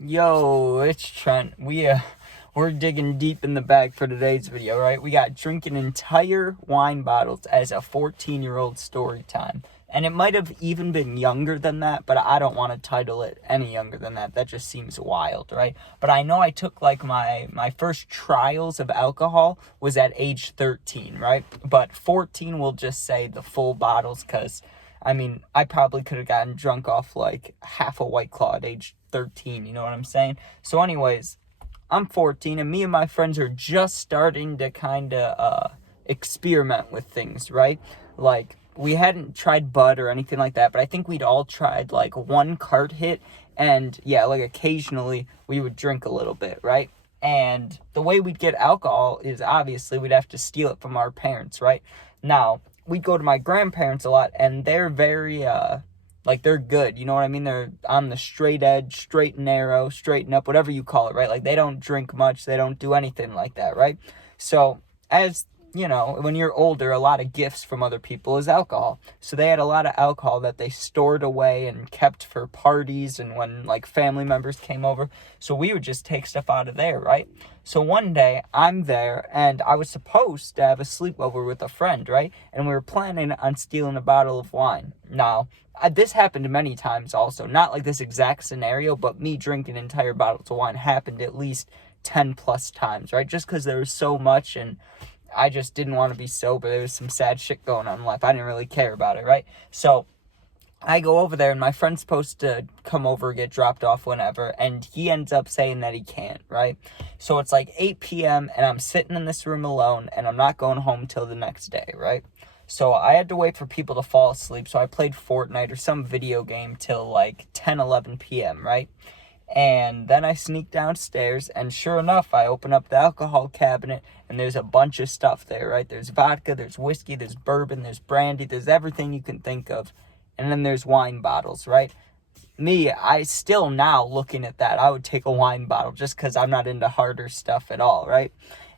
Yo, it's Trent. We're digging deep in the bag for today's video, right? We got drinking entire wine bottles as a 14-year-old story time. And it might have even been younger than that, but I don't want to title it any younger than that. That just seems wild, right? But I know I took like my first trials of alcohol was at age 13, right? But 14 we'll just say the full bottles, because I mean, I probably could have gotten drunk off like half a White Claw at age 13, you know what I'm saying? So anyways, I'm 14 and me and my friends are just starting to kind of experiment with things, right? Like, we hadn't tried bud or anything like that, but I think we'd all tried like one cart hit, and yeah, like occasionally we would drink a little bit, right? And the way we'd get alcohol is obviously we'd have to steal it from our parents, right? Now, we'd go to my grandparents a lot, and they're very like, they're good, you know what I mean? They're on the straight edge, straight and narrow, straighten up, whatever you call it, right? Like, they don't drink much, they don't do anything like that, right? So as you know, when you're older, a lot of gifts from other people is alcohol. So they had a lot of alcohol that they stored away and kept for parties and when like family members came over. So we would just take stuff out of there, right? So one day I'm there and I was supposed to have a sleepover with a friend, right? And we were planning on stealing a bottle of wine. Now, this happened many times also. Not like this exact scenario, but me drinking entire bottles of wine happened at least 10 plus times, right? Just because there was so much and I just didn't want to be sober. There was some sad shit going on in life. I didn't really care about it, right? So I go over there, and my friend's supposed to come over, get dropped off whenever, and he ends up saying that he can't, right? So it's like 8 p.m., and I'm sitting in this room alone, and I'm not going home till the next day, right? So I had to wait for people to fall asleep, so I played Fortnite or some video game till like 10, 11 p.m., right? And then I sneak downstairs, and sure enough, I open up the alcohol cabinet, and there's a bunch of stuff there, right? There's vodka, there's whiskey, there's bourbon, there's brandy, there's everything you can think of. And then there's wine bottles, right? Me, I still now looking at that, I would take a wine bottle just because I'm not into harder stuff at all, right?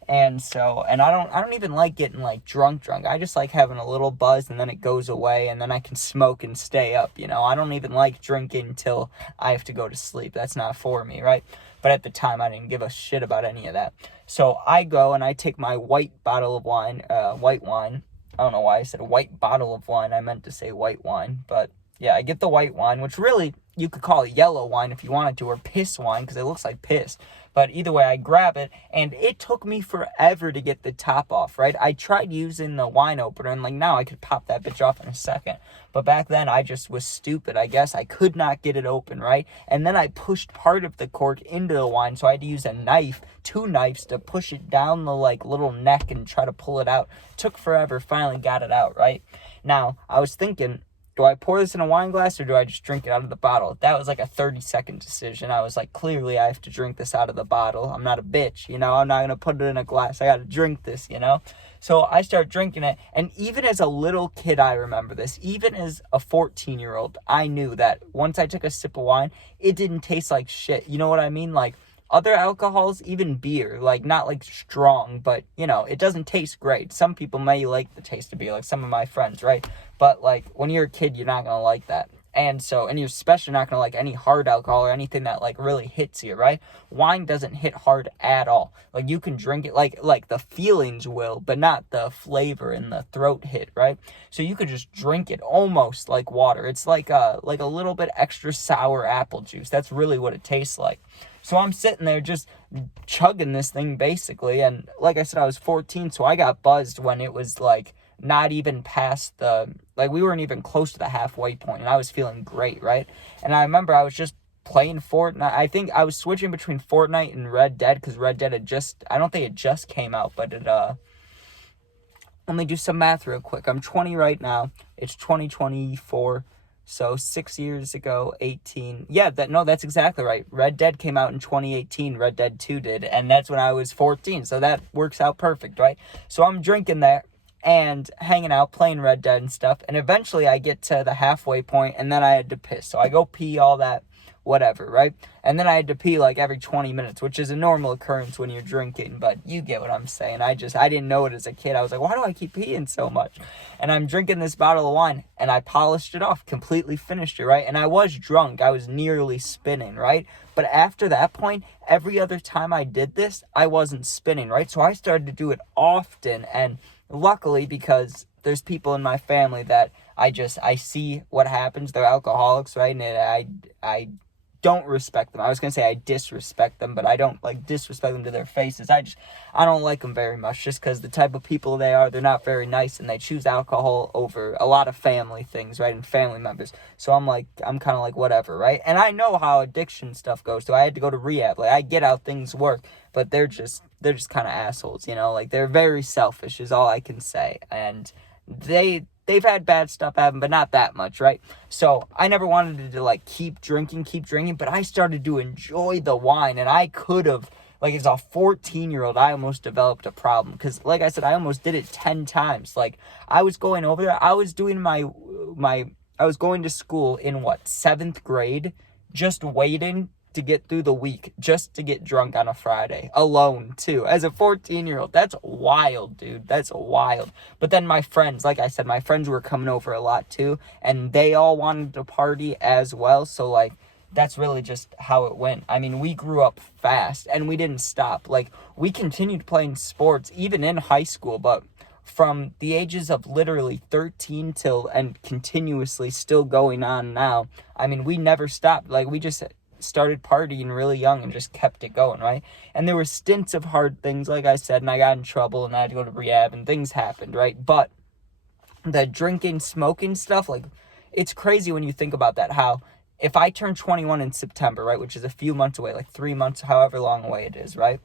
And so, and I don't even like getting like drunk. I just like having a little buzz and then it goes away and then I can smoke and stay up, you know? I don't even like drinking until I have to go to sleep. That's not for me, right? But at the time, I didn't give a shit about any of that. So I go and I take my white bottle of wine, white wine. I don't know why I said a white bottle of wine. I meant to say white wine, but yeah, I get the white wine, which really you could call it yellow wine if you wanted to, or piss wine, because it looks like piss. But either way, I grab it, and it took me forever to get the top off, right? I tried using the wine opener, and like now I could pop that bitch off in a second. But back then, I just was stupid, I guess. I could not get it open, right? And then I pushed part of the cork into the wine, so I had to use a knife, 2 knives, to push it down the like little neck and try to pull it out. Took forever, finally got it out, right? Now, I was thinking, do I pour this in a wine glass or do I just drink it out of the bottle? That was like a 30-second decision. I was like, clearly I have to drink this out of the bottle. I'm not a bitch, you know? I'm not going to put it in a glass. I got to drink this, you know? So I start drinking it. And even as a little kid, I remember this. Even as a 14-year-old, I knew that once I took a sip of wine, it didn't taste like shit. You know what I mean? Like, other alcohols, even beer, like not like strong, but you know, it doesn't taste great. Some people may like the taste of beer, like some of my friends, right? But like when you're a kid, you're not gonna like that. And so, and you're especially not gonna like any hard alcohol or anything that like really hits you, right? Wine doesn't hit hard at all. Like you can drink it, like the feelings will, but not the flavor and the throat hit, right? So you could just drink it almost like water. It's like a little bit extra sour apple juice. That's really what it tastes like. So I'm sitting there just chugging this thing basically. And like I said, I was 14, so I got buzzed when it was like not even past like we weren't even close to the halfway point, and I was feeling great, right? And I remember I was just playing Fortnite. I think I was switching between Fortnite and Red Dead because Red Dead I don't think it just came out, but let me do some math real quick. I'm 20 right now. It's 2024. So 6 years ago, 18. Yeah, that's exactly right. Red Dead came out in 2018. Red Dead 2 did. And that's when I was 14. So that works out perfect, right? So I'm drinking that and hanging out, playing Red Dead and stuff. And eventually I get to the halfway point and then I had to piss. So I go pee, all that, whatever, right? And then I had to pee like every 20 minutes, which is a normal occurrence when you're drinking, but you get what I'm saying. I didn't know it as a kid. I was like, why do I keep peeing so much? And I'm drinking this bottle of wine, and I polished it off, completely finished it, right? And I was drunk. I was nearly spinning, right? But after that point, every other time I did this, I wasn't spinning, right? So I started to do it often, and luckily, because there's people in my family that I see what happens. They're alcoholics, right? And I don't respect them. I was going to say I disrespect them, but I don't, like, disrespect them to their faces. I don't like them very much, just because the type of people they are, they're not very nice, and they choose alcohol over a lot of family things, right, and family members. So I'm kind of like, whatever, right? And I know how addiction stuff goes, so I had to go to rehab. Like, I get how things work, but they're just kind of assholes, you know? Like, they're very selfish is all I can say, and they've had bad stuff happen, but not that much, right? So I never wanted to like keep drinking, but I started to enjoy the wine, and I could have, like, as a 14-year-old, I almost developed a problem, because like I said, I almost did it 10 times. Like, I was going over there, I was doing I was going to school in 7th grade, just waiting to get through the week, just to get drunk on a Friday, alone too, as a 14-year-old. That's wild, dude. That's wild. But then my friends, like I said, my friends were coming over a lot too, and they all wanted to party as well. So like, that's really just how it went. I mean, we grew up fast, and we didn't stop. Like, we continued playing sports even in high school, but from the ages of literally 13 and continuously still going on now, I mean, we never stopped. Like, we just started partying really young and just kept it going, right? And there were stints of hard things, like I said, and I got in trouble, and I had to go to rehab, and things happened, right? But the drinking, smoking stuff, like, it's crazy when you think about that, how if I turn 21 in September, right, which is a few months away, like 3 months, however long away it is, right?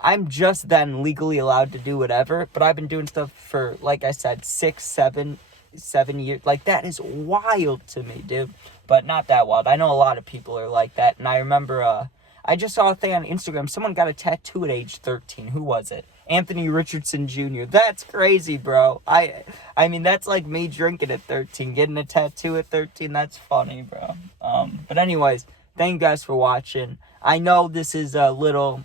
I'm just then legally allowed to do whatever, but I've been doing stuff for, like I said, 7 years. Like, that is wild to me, dude. But not that wild. I know a lot of people are like that, and I remember, I just saw a thing on Instagram. Someone got a tattoo at age 13. Who was it? Anthony Richardson Jr. That's crazy, bro. I mean, that's like me drinking at 13, getting a tattoo at 13. That's funny, bro. But anyways, thank you guys for watching. I know this is a little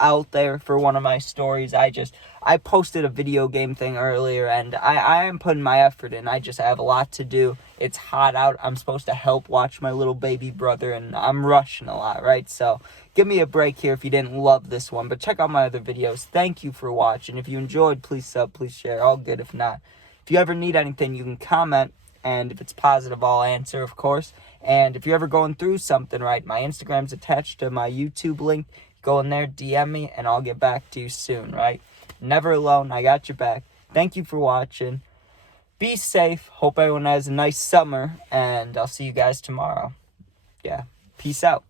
out there for one of my stories. I posted a video game thing earlier, and I am putting my effort in. I have a lot to do. It's hot out. I'm supposed to help watch my little baby brother, and I'm rushing a lot, right? So give me a break here if you didn't love this one, but check out my other videos. Thank you for watching. If you enjoyed, please sub, please share. All good. If not, if you ever need anything, you can comment, and if it's positive, I'll answer, of course. And if you're ever going through something, right, my Instagram's attached to my YouTube link. Go in there, DM me, and I'll get back to you soon, right? Never alone. I got your back. Thank you for watching. Be safe. Hope everyone has a nice summer, and I'll see you guys tomorrow. Yeah. Peace out.